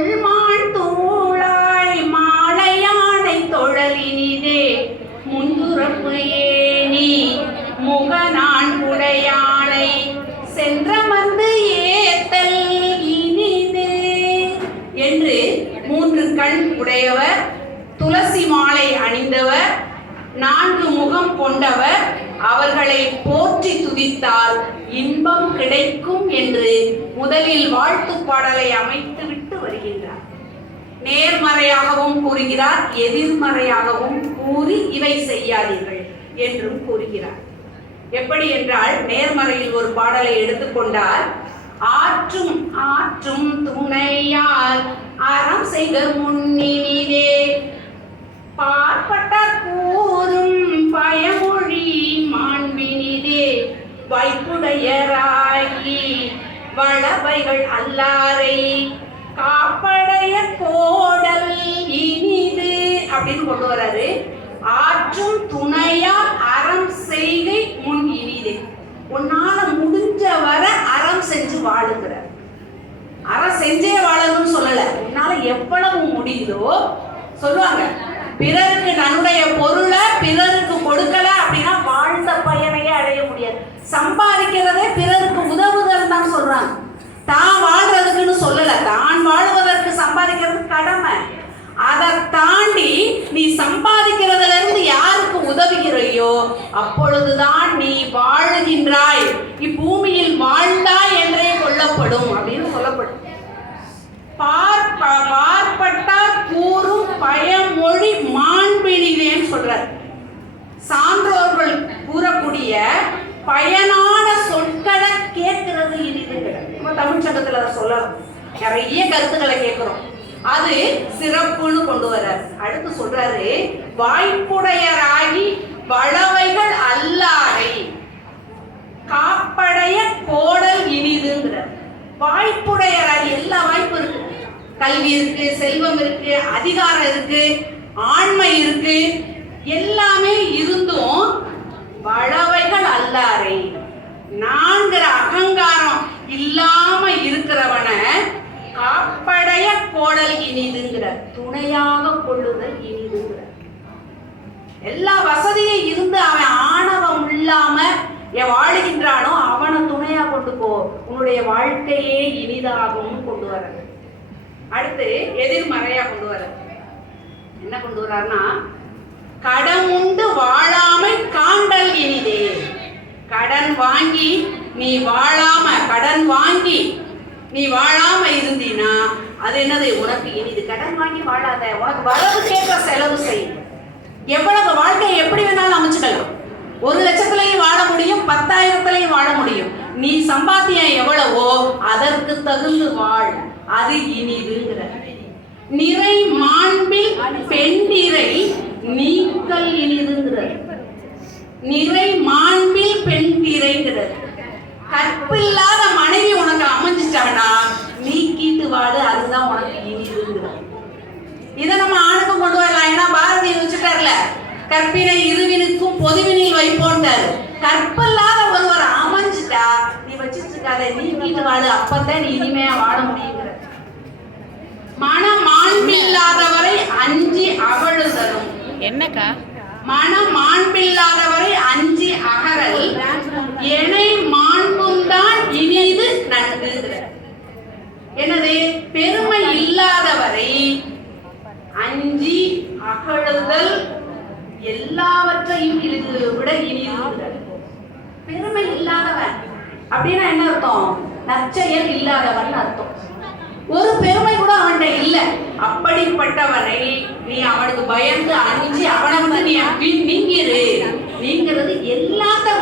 தொல்மான் தூளாய் மாலையானை தொழலினிதே முந்துறப்பு any முகநான் குடையானை சென்றமர்ந்து ஏத்தல் இனிது என்று 3 கண் உடையவர், துளசி மாலை அணிந்தவர், 4 முகம் கொண்டவர், அவர்களை போற்றி துதித்தால் இன்பம் கிடைக்கும் என்று முதலில் வாழ்த்து பாடலை அமைத்துவிட்டு வருகின்றார். நேர்மறையாகவும் கூறுகிறார், எதிர்மறையாகவும் கூறி இவை செய்யாதீர்கள் என்றும் கூறுகிறார். எப்படி என்றால், நேர்மறையில் ஒரு பாடலை எடுத்துக்கொண்டால், ஆற்றும் ஆற்றும் துணையால் அறம் செய்க முன்னினிதே பார்ப்பட்ட கூறும் பயமொழி மாண்பினிதே வைப்புடையராகி வளவைகள் அல்லாரை காப்படைய கோடல் இனிது அப்படின்னு கொண்டு வர்றாரு. ஆற்றும் துணையால் அறம் செய்கை முன் இனிது. உன்னால முடிஞ்ச வர அறம் செஞ்சு வாழுங்கிற. அறம் செஞ்சே வாழணும்னு சொல்லல, உன்னால எவ்வளவு முடியுதோ சொல்லுவாங்க. பிறருக்கு தன்னுடைய பொருளை பிறருக்கு கொடுக்கல அப்படின்னா வாழ்ந்த பயனையே அடைய முடியாது. சம்பாதிக்கிறதே பிறருக்கு உதவுதல் தான் சொல்றாங்க. தான் வாழ்றதுக்குன்னு சொல்லல, தான் வாழ்வதற்கு சம்பாதிக்கிறது கடமை. அதை தாண்டி நீ சம்பாதிக்கிறதுல இருந்து யாருக்கு உதவுகிறையோ அப்பொழுதுதான் நீ வாழுகின்றாய், இப்பூமியில் வாழ்ந்தாய் என்றே கொள்ளப்படும் அப்படின்னு சொல்லப்படும். பார்ப்பட்டார் கூறும் பயமொழி மாண்பினிதேன்னு சொல்றார். சான்றோர்கள் கூறக்கூடிய பயனான சொற்களை கேட்கிறது இனிதுங்கிற. நம்ம தமிழ் சங்கத்துல அதை சொல்லலாம். நிறைய கருத்துக்களை கேட்கிறோம், அது சிறப்புன்னு கொண்டு வர்றார். அடுத்து சொல்றாரு, வாய்ப்புடையராகி வளவைகள் அல்லாரை காப்படைய கோடல் இனிதுங்கிறார். வாய்ப்புடையராகி, எல்லா வாய்ப்பு இருக்கு, கல்வி இருக்கு, செல்வம் இருக்கு, அதிகாரம் இருக்கு, ஆண்மை இருக்கு, எல்லாமே இருந்தும் வளவைகள் அல்லாரை நான்கிற அகங்காரம் இல்லாம இருக்கிறவன காப்படைய கோடல் இனிதுங்கிற, துணையாக கொள்ளுதல் இனிதுங்கிற. எல்லா வசதியும் இருந்து அவன் ஆணவம் இல்லாம வாழுகின்றானோ அவனை துணையா கொண்டு போ, உன்னுடைய வாழ்க்கையே இனிதாகவும் கொண்டு வர. அடுத்து எதிர்மறையா கொண்டு வர. என்ன கொண்டு வர்றாருன்னா, கடன் உண்டு வாழாமை காண்டல் இனிதே. கடன் வாங்கி நீ வாழாம, கடன் வாங்கி நீ வாழாம இருந்தீனா அது என்னது, உனக்கு இனிது. கடன் வாங்கி வாழாத, உனக்கு வரவு கேட்க செலவு செய். எவ்வளவு வாழ்க்கையை எப்படி வேணாலும் அமைச்சுக்கலாம். 1 லட்சத்திலையும் வாழ முடியும், 10,000த்திலையும் வாழ முடியும். நீ சம்பாத்தியம் எவ்வளவோ அதற்கு தகுந்து வாழ், அது இனிதுங்கிற. நிறை மாண்பில் பெண்டிரை நீக்கல் இனிதுங்கிறது. நிறை மாண்பில் பெண்டிரைங்கிறது. கற்பில்லாத மனைவி உனக்கு அமைஞ்சிட்டானா நீக்கிட்டு வாடு, அதுதான் உனக்கு இனிதுங்கிறது. இதை நம்ம ஆணுக்கும் கொண்டு வரலாம். ஏன்னா பாரதி வச்சுட்டார்ல, கற்பினை இருவினுக்கும் பொதுவினில் வைப்போன்ட்டாரு. கற்பில்லாத ஒருவர் அமைஞ்சிட்டா நீ வச்சுட்டு இருக்காத, நீக்கிட்டு வாடு, அப்பதான் நீ இனிமையா வாழ முடியுங்கிற. மன மாண்பில்லாதவரை அஞ்சி அகழுதலும். என்னக்கா? மன மாண்பில்லாதவரை அஞ்சி அகறல் எனை மாண்பும் தான் இனிது நன்குங்கிற. எனது பெருமை இல்லாதவரை அஞ்சி அகழுதல் எல்லாவற்றையும் விட இனிது. பெருமை இல்லாதவன் அப்படின்னா என்ன அர்த்தம்? நற்செயல் இல்லாதவன் அர்த்தம். ஒரு பெருமை கூட அவன்கிட்ட இல்லை. அப்படிப்பட்டவனை நீ அவனுக்கு பயந்து அணிஞ்சு அவனை வந்து நீங்கிறது எல்லாத்த விட